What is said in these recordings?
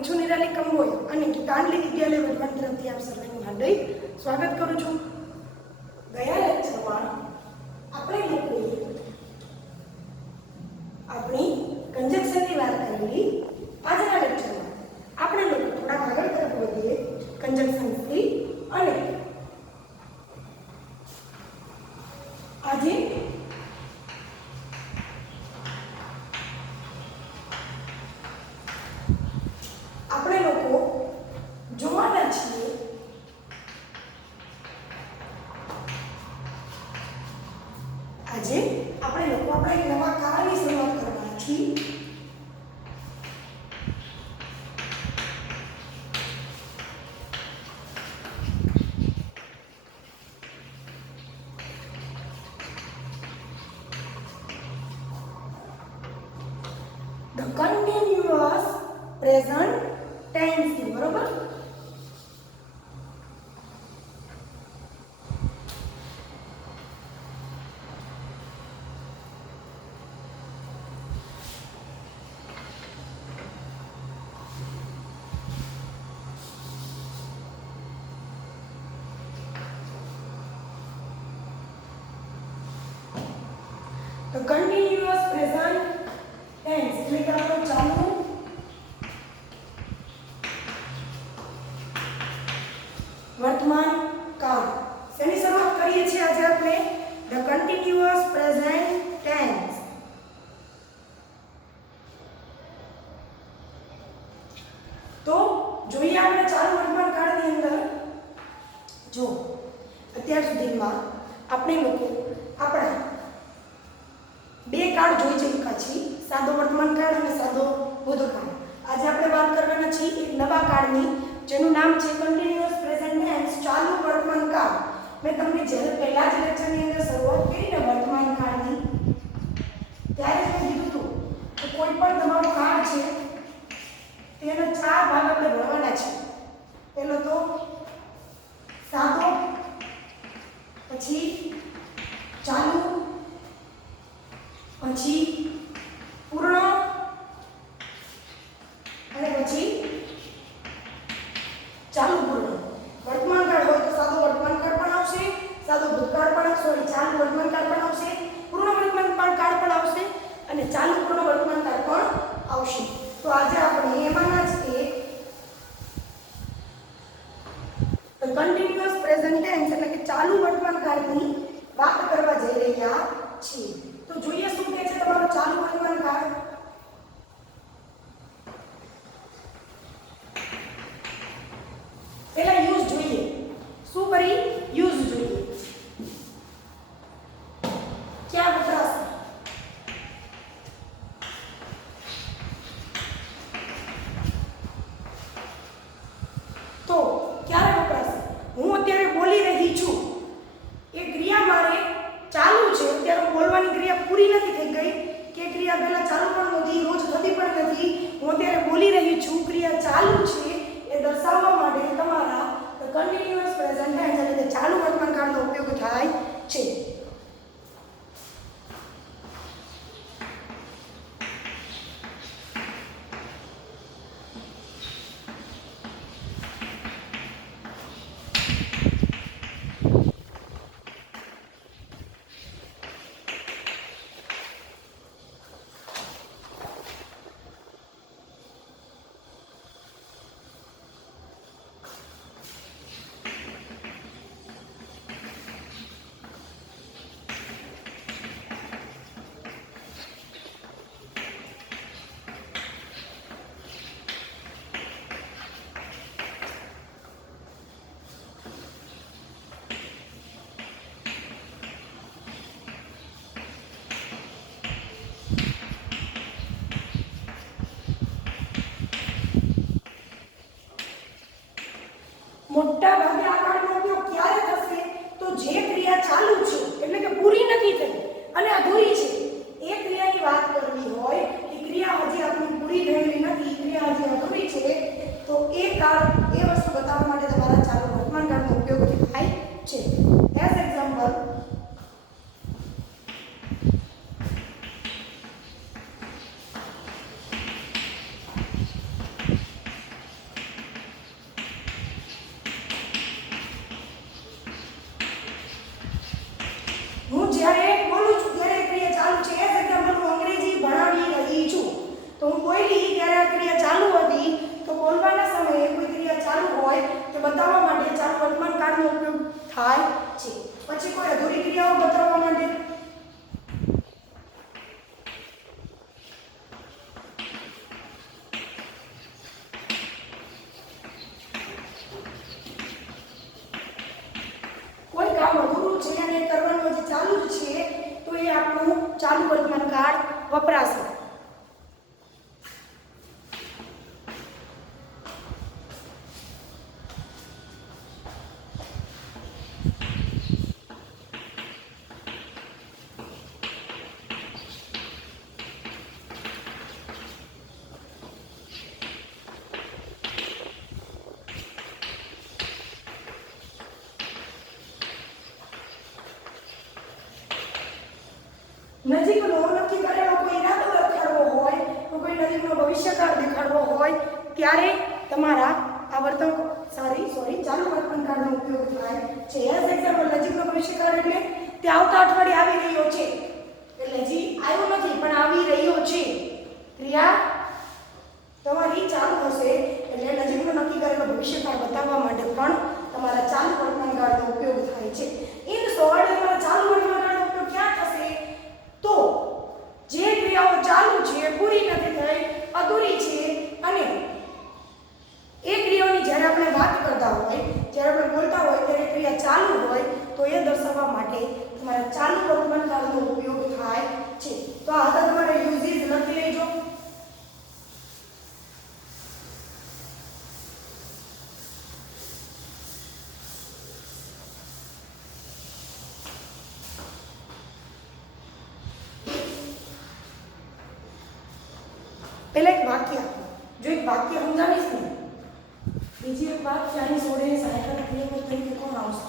હું છું નિરાલી કંબોઈ અને ગીતાંજલિ વિદ્યાલય વઢવાણ તરફથી આપ સર્વેનું હાર્દિક સ્વાગત કરું છું. ગયા લેક્ચરમાં આપણે લોકોએ આપણી કંજક્શનની વાત કરેલી. આજના લેક્ચરમાં આપણે લોકો થોડા આગળ તરફ વધીએ કંજક્શનથી અને આજે આપણે લોકો જોવાના છીએ આજે આપણે લોકો આપણા નવા કાળની શરૂઆત કરવાના છીએ. The continuous present tense, બરોબર? The continuous present tense એટલે કે આપણો ચાલુ વર્તમાન કાળ. શેની શરૂઆત કરીએ છીએ આજે આપણે? The continuous present tense. તો જોઈએ આપણે ચાલુ વર્તમાન કાળની અંદર જો અત્યાર સુધીમાં આપણે લોકો આપણા બે કાળ જોઈ ચૂક્યા છીએ, સાદો વર્તમાન કાળ અને સાદો ભૂતકાળ. આજે આપણે વાત કરવાના છીએ એક નવા કાળની જેનું નામ છે કન્ટિન્યુઅસ પ્રેઝન્ટ ટેન્સ, ચાલુ વર્તમાન કાળ. મેં તમને જ્યારે પહેલા જ લેક્ચરની અંદર શરૂઆત કરી ને વર્તમાન કાળની ત્યારે જ મેં કીધું હતું કે કોઈ પણ તમારો કાળ છે તેના ચાર ભાગ આપણે ભણવાના છે. પહેલો તો સાદો, પછી ચાલુ, પછી પૂર્ણ અને પછી ચાલુ પૂર્ણ. વર્તમાન કાળ હોય તો સાદો વર્તમાન કાળ પણ આવશે, સાદો ભૂતકાળ પણ આવશે, ચાલુ વર્તમાન કાળ પણ આવશે, પૂર્ણ વર્તમાન કાળ પણ આવશે અને ચાલુ પૂર્ણ વર્તમાન કાળ પણ આવશે. તો આજે આપણે એમાંના જ એક કન્ટિન્યુઅસ પ્રેઝન્ટ ટેન્સ એટલે કે ચાલુ વર્તમાન કાળની વાત કરવા જઈ રહ્યા છીએ. તો જોઈએ શું કહે છે તમારો ચાલુ વર્તમાન કાળ. પહેલા યુઝ જોઈએ. શું કરી? યુઝ જોઈએ. ક્યાં વપરાશે? તો ક્યારે વપરાશે? હું અત્યારે બોલી રહી છું, એ ક્રિયા મારે ચાલુ છે, અત્યારે બોલવાની ક્રિયા પૂરી નથી થઈ ગઈ કે ક્રિયા પહેલા ચાલુ પણ નહોતી, રોજ થતી પણ નથી, હું અત્યારે બોલી રહી છું, ક્રિયા ચાલુ છે એ દર્શાવવા માટે તમારા કન્ટિન્યુઅસ પ્રેઝન્ટ ટેન્સ એટલે કે ચાલુ વર્તમાન કાળનો ઉપયોગ થાય છે. કોઈ અધૂરી ક્રિયાઓ બતાવવા માટે કોઈ કામ અધૂરું છે અને કરવાનું હજી ચાલુ જ છે તો એ આપણું ચાલુ વર્તમાન કાળ વપરાશે. નજીકનો નક્કી કરેલો કોઈ ઈરાદો દેખાડવો હોય તો કોઈ નજીકનો ભવિષ્યકાળ દેખાડવો હોય ત્યારે તમારા આ ચાલુ વર્તમાન કાળનો ઉપયોગ થાય છે. એઝ એક્ઝામ્પલ નજીકનો ભવિષ્યકાળ એટલે તે આવતા અઠવાડિયે આવી રહ્યો છે, એટલે હજી આવ્યો નથી પણ આવી રહ્યો છે. ક્રિયા તમારી ચાલુ હશે એટલે નજીકનો નક્કી કરેલો ભવિષ્યકાળ બતાવવા માટે પણ તમારા ચાલુ વર્તમાન કાળનો ઉપયોગ થાય છે. ઇન શોર્ટ તમારા ચાલુ વર્તમાન કાળનો ઉપયોગ ક્યાં થશે તો જે ક્રિયાઓ ચાલુ છે, પૂરી નથી થઈ, અધૂરી છે અને એ ક્રિયાઓની જ્યારે આપણે વાત કરતા હોય, જ્યારે આપણે બોલતા હોય ત્યારે ક્રિયા ચાલુ હોય તો એ દર્શાવવા માટે તમારા ચાલુ વર્તમાન કાળનો ઉપયોગ થાય છે. તો આ હતા તમારે યુઝિસ લખી લેજો. પહેલા એક વાક્ય આપો. જો એક વાક્ય સમજાવીશ ને બીજી એક વાત ચાની સોડે સહાયક ક્રિયાઓ તરીકે કોણ આવશે?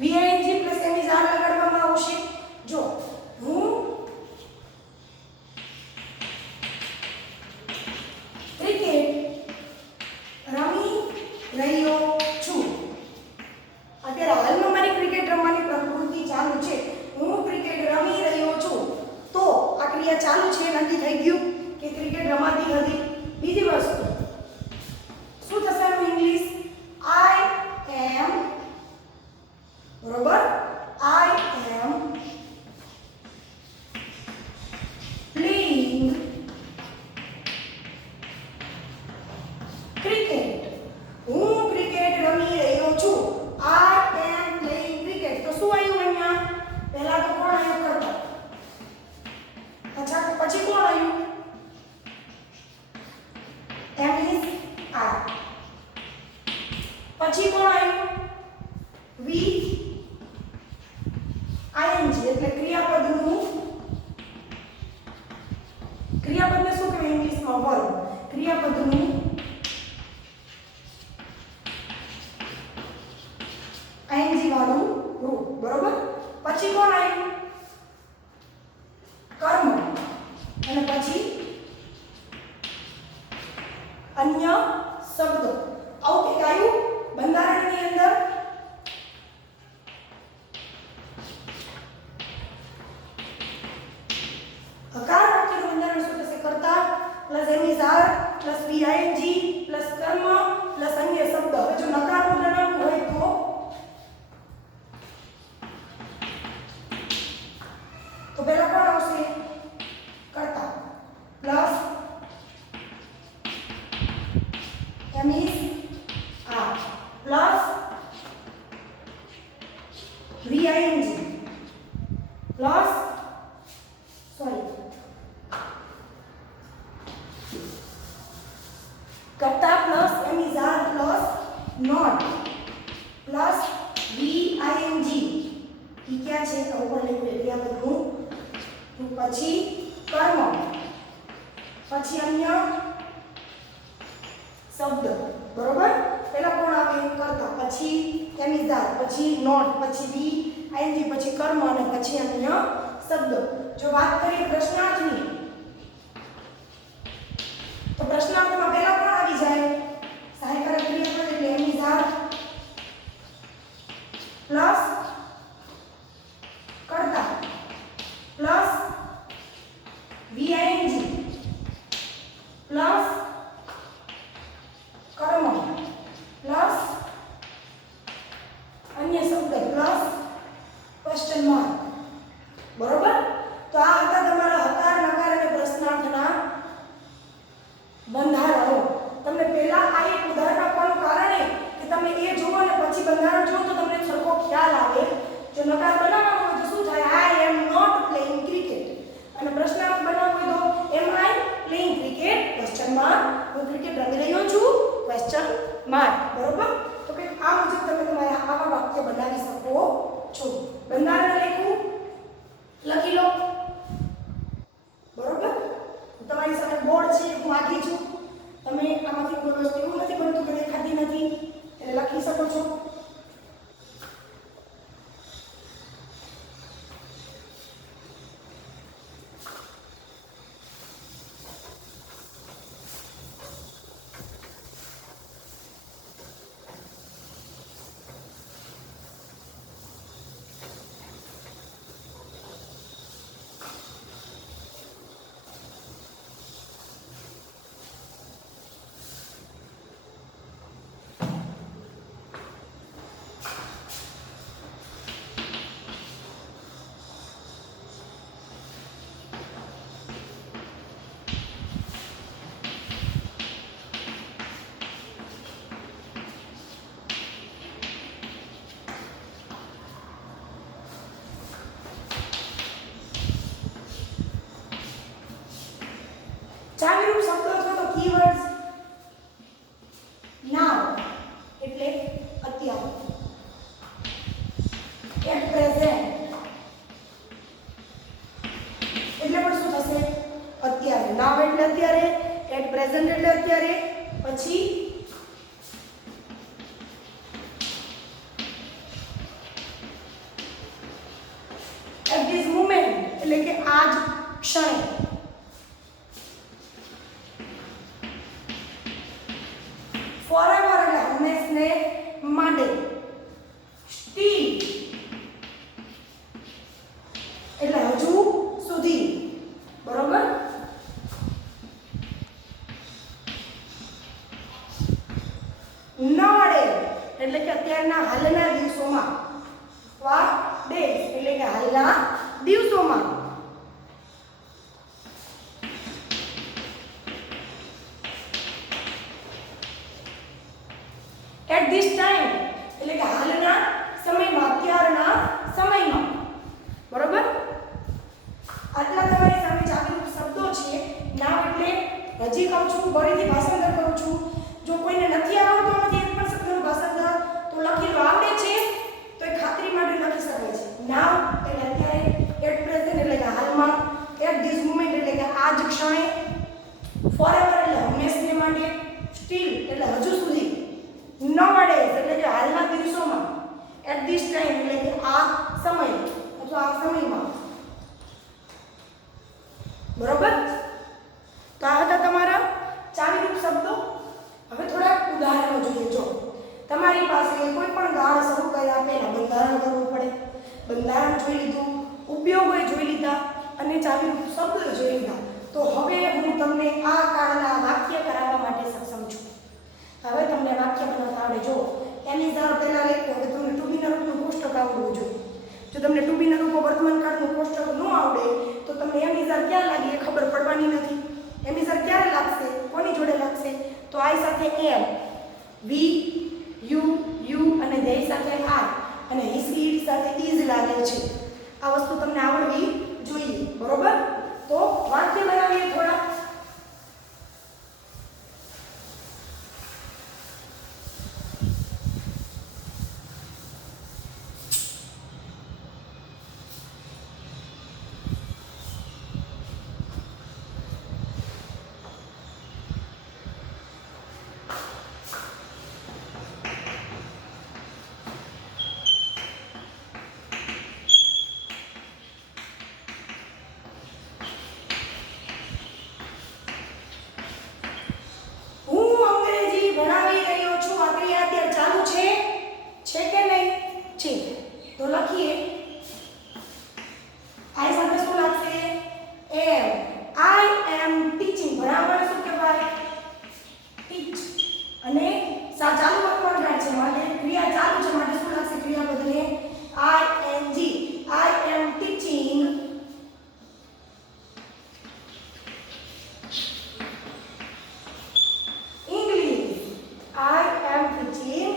VING પ્લસ એની જાર લગાડવામાં આવશે. જો હું ક્રિકેટ રમી રહ્યો છું. અત્યારે હાલમાં મારી ક્રિકેટ રમવાની પ્રવૃત્તિ ચાલુ છે. હું ક્રિકેટ રમી રહ્યો છું તો આ ક્રિયા ચાલુ છે, નક્કી થઈ ગયું કે ક્રિકેટ રમાતી હતી. બીજી વસ્તુ શું થશે એનું ઇંગ્લિશ? આઈ એમ, બરોબર, આઈ એમ playing cricket. હું ક્રિકેટ રમી રહ્યો છું. I am playing cricket. તો શું આવ્યું અહીંયા? પહેલા તો કોણ આવ્યું કરતા? અચ્છા, પછી કોણ આવ્યું? M is R. પછી કોણ આવ્યું? V ing એટલે ક્રિયાપદનું ક્રિયાપદને શું કહેવાય ઇંગ્લિશમાં? વર્બ. ક્રિયાપદનું ing વાળું રૂપ, બરોબર. પછી કોણ આવ્યું? કર્મ. અને પછી અન્ય શબ્દો. આવું કંઈક આવ્યું બંધારણની અંદર. હકાર વાક્યનું બંધારણ શું થશે? કર્તા plus am is are plus VING plus કર્મ પ્લસ અન્ય શબ્દ. હવે જો નકારનું બનાવવું હોય તો પહેલા કોણ આવશે? કર્તા plus am is are plus VING plus કર્તા plus am is are plus not plus VING. ઈ ક્યાં છે? ઉપર લખ્યું ક્રિયાપદનું. પછી કર્મ, પછી અન્ય શબ્દ, બરોબર. પહેલા કોણ આવે? કર્તા, પછી એમિઝાર, પછી નોટ, પછી VING, પછી કર્મ અને પછી અન્ય શબ્દ. જો વાત કરીએ પ્રશ્નાર્થની તો પ્રશ્નાર્થમાં પહેલા કોણ આવી જાય? સહાયકારક ક્રિયાપદ એટલે પ્લસ કર્તા પ્લસ VING પ્લસ કર્મ પ્લસ અન્ય શબ્દ પ્લસ ક્વેશ્ચન માર્ક. બરોબર? તો આ હતા તમારા હકાર નકાર અને પ્રશ્નાર્થના બંધારણો. તમને પહેલા આ એક ઉદાહરણ આપવાનું કારણ એ કે તમે એ જુઓ અને પછી બંધારણ જુઓ તો તમને સરખો ખ્યાલ આવે. જો નકાર બનાવવાનો હોય તો શું થાય? આઈ એમ નોટ પ્લેઇંગ ક્રિકેટ. અને પ્રશ્નાર્થ બનાવવો હોય તો am I playing cricket question mark. હું ક્રિકેટ રમી રહ્યો છું ક્વેશ્ચન માર્ક. બરોબર? તો કે આ મુજબ તમે તમારા આવા વાક્ય બનાવી શકો છો. બંધારણ લખી લો. બરોબર? તમારી સામે બોર્ડ છે, હું આખી છું. તમે આમાંથી કોઈ વસ્તુ એવું નથી બનતું કે દેખાતી નથી, એટલે લખી શકો છો. ચાવીરૂપ શબ્દો અથવા તો કીવર્ડ્સ. નાઉ એટલે અત્યારે, એટ પ્રેઝન્ટ એટલે પણ શું થશે? અત્યારે. નાઉ એટલે અત્યારે, એટ પ્રેઝન્ટ એટલે અત્યારે, પછી એટ ધીસ મોમેન્ટ એટલે કે આજ ક્ષણે. ફોરએવર એટલે હંમેશને માટે. સ્ટીલ એટલે હજુ સુધી. બરોબર? નવડે એટલે કે અત્યારના હાલના દિવસોમાં. વા ડેઝ એટલે કે હાલના દિવસોમાં. એટ ધીસ ટાઈમ એટલે કે હાલના સમયમાં, અત્યારના સમયમાં. બરોબર? આટલા તમારી સામે ચાવીરૂપ શબ્દો છે. નામ એટલે હજી કહું છું, ફરીથી ભાષાંતર કરું છું. જો કોઈને નથી આવડતું આમાંથી એક પણ શબ્દનું ભાષાંતર તો લખી લો. આવડે છે તો એ ખાતરી માટે લખી શકે છે. નાવ એટલે અત્યારે, એટ પ્રેઝન્ટ એટલે કે હાલમાં, એટ ધીસ મોમેન્ટ એટલે કે આજ ક્ષણે, ફોરએવર એટલે હંમેશને માટે, સ્ટીલ એટલે હજુ સુધી, nowadays એટલે કે હાલના દિવસોમાં, એટ ધીસ ટાઈમ એટલે કે આ સમય અથવા આ સમયમાં. બરોબર? તો આ હતા તમારા ચાવીરૂપ શબ્દો. હવે થોડાક ઉદાહરણો જોઈએ. જો તમારી પાસે કોઈ પણ ગાળ શરૂ કર્યા પહેલા બંધારણ કરવું પડે. બંધારણ જોઈ લીધું, ઉપયોગો જોઈ લીધા અને ચાવીરૂપ શબ્દો જોઈ લીધા. તો હવે હું તમને આ કાળના વાક્ય કરાવવા માટે સક્ષમ છું. હવે તમને વાક્ય બનાવતા આવડે. જો એની ધાર પહેલા લખો. હવે તમને ટુ બી ના રૂપનું કોષ્ટક આવડવું જોઈએ. જો તમને ટુ બી ના રૂપો વર્તમાન કાળનું કોષ્ટક ન આવડે તો તમને એની ધાર ક્યાં લાગી એ ખબર પડવાની નથી. એની ધાર ક્યારે લાગશે, કોની જોડે લાગશે? તો આઈ સાથે એમ, વી યુ અને ધે સાથે આર અને હિસ ઈટ સાથે ઇઝ લાગે છે. આ વસ્તુ તમને આવડવી જોઈએ. બરોબર? તો વાક્ય બનાવીએ થોડા. ટીચિંગ. તો લખીએ આઈ સાથે શું લાગશે એમ. આઈ એમ ટીચિંગ. ભણાવવાનું શું કહેવાય ટીચ. અને ચાલુ વર્તમાન કાળ છે માટે ક્રિયા ચાલુ છે માટે શું લાગશે ક્રિયાપદને ing. I M teaching English. I M teaching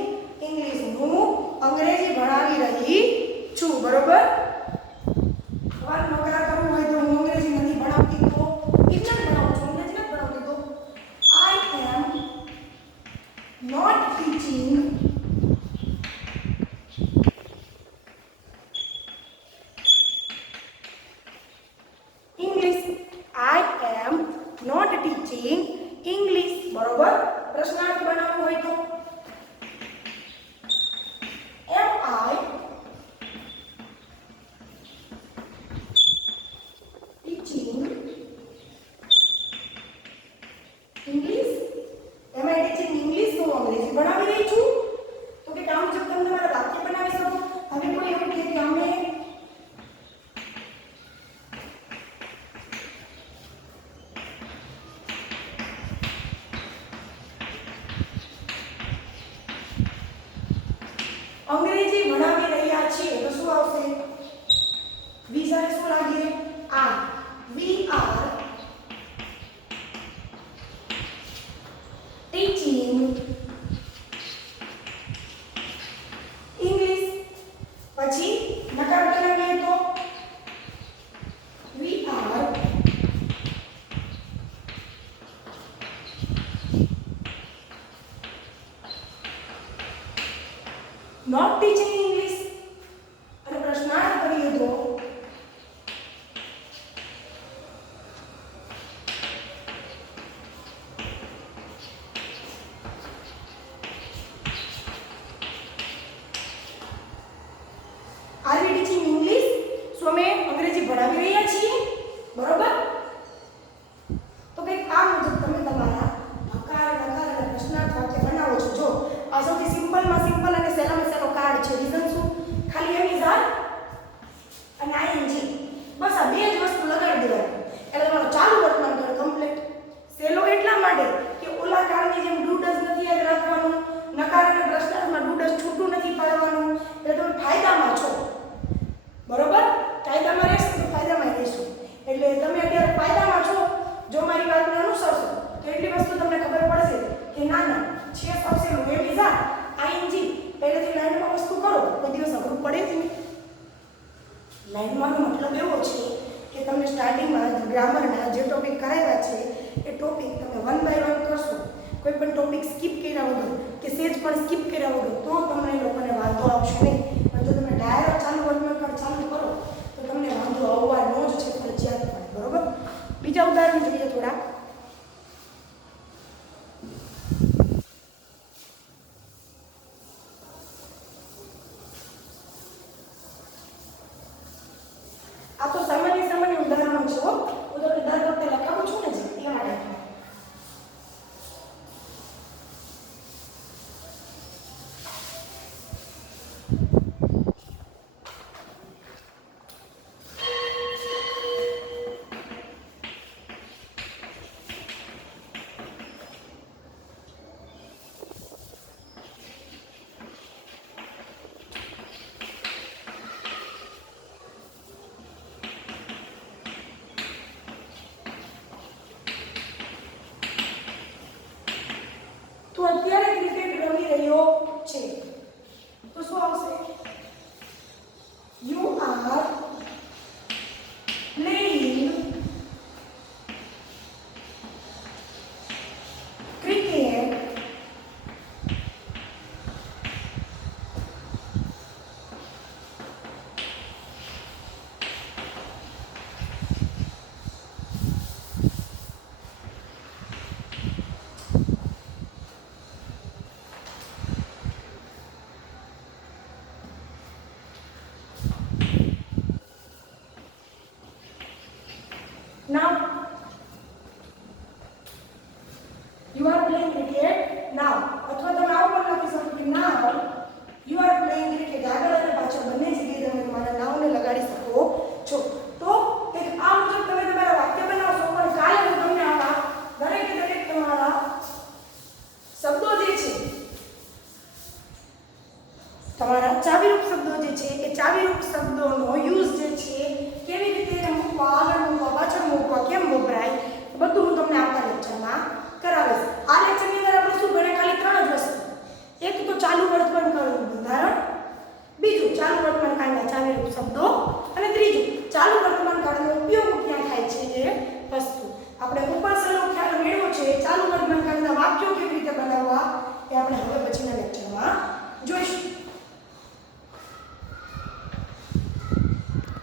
English. હું અંગ્રેજી ભણાવી રહી છું. બરોબર. સવાલ નકાર કરવું હોય તો હું અંગ્રેજી નથી ભણાવતી તો ઇંગ્લિશ ભણાવું છું. અંગ્રેજી નથી ભણાવતી તો I am not teaching English. I am not teaching English. બરોબર. પ્રશ્નાર્થ બનાવવું હોય તો am I teaching English. Am I teaching English. તો અંગ્રેજી ભણાવી રહી છું. તો કે કામ મુજબ તમે તમારા વાક્ય બનાવી શકો. હવે કોઈ એવું કહે કે અમે અંગ્રેજી ભણાવી રહ્યા છીએ તો શું આવશે વી સાથે શું લાગે are. We are teaching English. પછી નકાર બનાવીએ તો we are not teaching English. અને પ્રશ્નાર્થ કરીએ તો are we teaching English. So અમે અંગ્રેજી ભણાવી રહ્યા છીએ. બરોબર. તો કંઈક આ મુજબ તમે તમારા હકાર નકાર અને પ્રશ્નાર્થ વાક્ય બનાવો છો. જો આ સૌથી સિમ્પલમાં સિમ્પલ અને સહેલામાં સહેલો કાર્ડ છે. રીઝન શું ખાલી એમ ઇઝ આર અને આઈએનજી. બસ આ બે જ વસ્તુ લગાડી દેવાની એટલે તમારો ચાલુ વર્તમાન કાળ કમ્પ્લીટ. સહેલો એટલા માટે કે ઓલા કાળની જેમ ડુ ડઝ નથી યાદ રાખવાનું. નકાર અને પ્રશ્નાર્થમાં ડુ ડઝ છૂટું નથી પાડવાનું. એટલે તમે ફાયદામાં છો. બરોબર. કાયદામાં રહેશો તો ફાયદામાં રહેશો. એટલે તમે અત્યારે ફાયદામાં છો. જો મારી વાતને અનુસરશો તો એટલી વસ્તુ તમને ખબર પડશે કે ના ના છે સૌથી એમ ઇઝ આર આઈએનજી. પહેલેથી લાઈનમાં વસ્તુ કરો કોઈ દિવસ અઘરું પડે જ નહીં. લાઈનમાંનો મતલબ એવો છે કે તમને સ્ટાર્ટિંગમાં ગ્રામરના જે ટોપિક કરાવ્યા છે એ ટોપિક તમે વન બાય વન કરશો. કોઈ પણ ટોપિક સ્કીપ કર્યા વગર કે સેજ પણ સ્કીપ કર્યા વગર તો તમને એ લોકોને વાંધો આવશે નહીં. પણ જો તમે ડાયરેક્ટ ચાલુ વર્તમાન કાળ ચાલુ કરો તો તમને વાંધો આવવાનો જ છે ફરજિયાત પડે. બરોબર. બીજા ઉદાહરણ જોઈએ થોડા. આ તો સામાન્ય સામાન્ય ઉદાહરણો છે. હું તમને દર વખતે લખાવું છું ને જે એ માટે. ચાવીરૂપ શબ્દોનો યુઝ જે છે કેવી રીતે એને મૂકવા, આગળ મૂકવા, પાછળ મૂકવા, કેમ વપરાય બધું હું તમને આવતા લેક્ચરમાં કરાવીશ. આ લેક્ચરની અંદર આપણે શું ભણે? ખાલી 3 જ વસ્તુ. એક તો ચાલુ વર્તમાન કાળનું બંધારણ, બીજું ચાલુ વર્તમાન કાળના ચાવીરૂપ શબ્દો, અને ત્રીજું